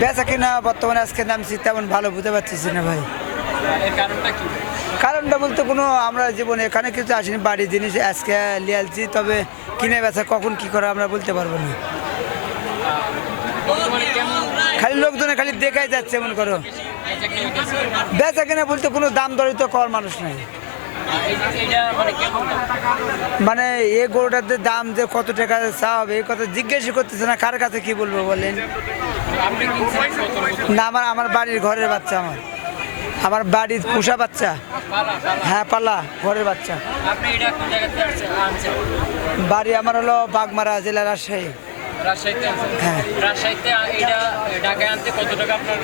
বেচা কিনা বর্তমানে আজকে নামছি তেমন ভালো বুঝতে পারতেছি না ভাই। এর কারণটা কি? কারণটা বলতে কোনো আমরা জীবনে এখানে কিছু আসিনি, বাড়ির জিনিস আজকে লিয়ালছি, তবে কিনে বেচা কখন কি করে আমরা বলতে পারবো না। বর্তমানে কেমন খালি লোকজনে খালি দেখাই যাচ্ছে মনে করো, বেচাকেনা হইতেছে? বেচা কিনা বলতে কোনো দাম দরই তো কর মানুষ নাই। এইটা মানে কেমন দাম? মানে এই গরুটাতে দাম যে কত টাকা চা হবে এই কথা জিজ্ঞেসই করতেছে না, কার কাছে কি বলবো বলেন। আপনি কিনছেন কত মতো? না, আমার বাড়ির ঘরের বাচ্চা, আমার বাড়ির পোষা বাচ্চা। পালা পালা। হ্যাঁ পালা, ঘরের বাচ্চা। আপনি এটা কোন জায়গা থেকে আনছেন? বাড়ি আমার হলো বাগমারা জেলা, রাজশাহী। রাজশাহীতে আনছেন? হ্যাঁ। রাজশাহীতে এটা ঢাকায় আনতে কত টাকা আপনার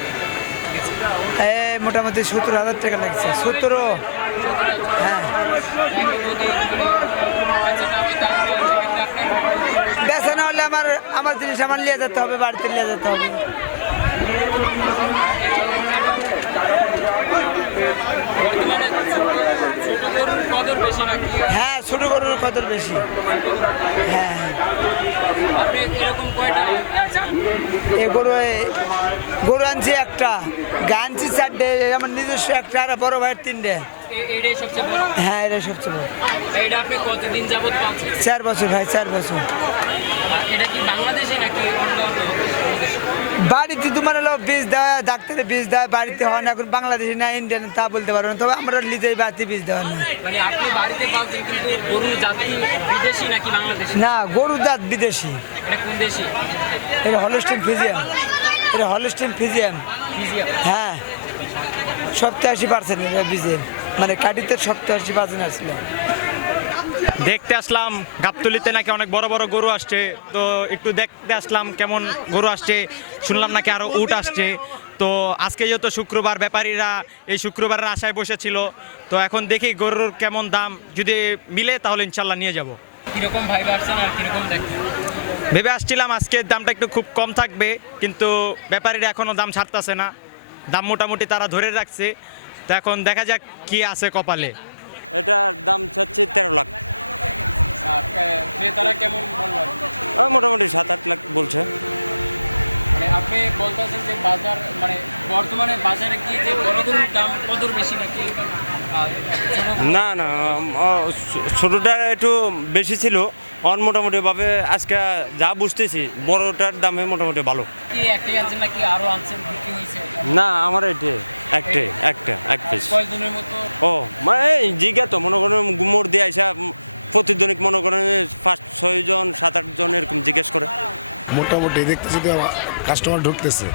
গেছে? মোটামুটি 70,000 টাকা লাগছে। 17। হ্যাঁ, এখন যদি বেচাটা হয় তাহলে সেক্ষেত্রে আপনি বেচা না হলে আমার জিনিস আমার নিয়ে যেতে হবে, বাড়িতে নিয়ে যেতে হবে। বর্তমানে ছোট গরুর কদর বেশি নাকি? হ্যাঁ, ছোট গরুর কদর বেশি। হ্যাঁ হ্যাঁ, আপনি এরকম কয়টা আনছেন? গরু আনছি একটা, গা আনছি 4টে, আমার নিজস্ব একটা, আর বড় ভাইয়ের 3টে। এইটাই সবচেয়ে বড়? হ্যাঁ, এটা সবচেয়ে বড়। এইটা আপনি কতদিন যাবত পাচ্ছেন? 4 বছর ভাই, 4 বছর। আর এটা কি বাংলাদেশে নাকি অন্য অন্য দেশে? বাড়িতে তোমার হলো বীজ দেওয়া, ডাক্তারে বীজ দেয়, বাড়িতে হয় না। এখন বাংলাদেশি না ইন্ডিয়ান তা বলতে পারবো না, তবে আমরা নিজেই বাড়িতে বীজ দেওয়া না। মানে আপনি বাড়িতে পালছেন কিন্তু গরুর জাতি বিদেশি নাকি বাংলাদেশি? না, গরু জাত বিদেশি। এটা কোন দেশি? এটা হলস্টিন ফিজিয়াম। এটা হলস্টিন ফিজিয়াম। ফিজিয়াম। হ্যাঁ, 87% এটা বিজিএম, মানে কাটিতে 87% আসছিল। দেখতে আসলাম গাবতলিতে নাকি অনেক বড় বড় গরু আসছে, তো একটু দেখতে আসলাম কেমন গরু আসছে। শুনলাম নাকি আরো উট আসছে। তো আজকে যেহেতু শুক্রবার, ব্যাপারীরা এই শুক্রবারের আশায় বসেছিল। তো এখন দেখি গরুর কেমন দাম, যদি মিলে তাহলে ইনশাল্লাহ নিয়ে যাব। কিরকম ভাইবে আসছেন আর কিরকম দেখছেন? ভেবে আসছিলাম আজকের দামটা একটু খুব কম থাকবে, কিন্তু ব্যাপারীরা এখনও দাম ছাড়তেছে না। দাম মোটামুটি তারা ধরে রাখছে। তো এখন দেখা যাক কি আছে কপালে। মোটামুটি দেখতেছি তো কাস্টমার ঢুকতেছে।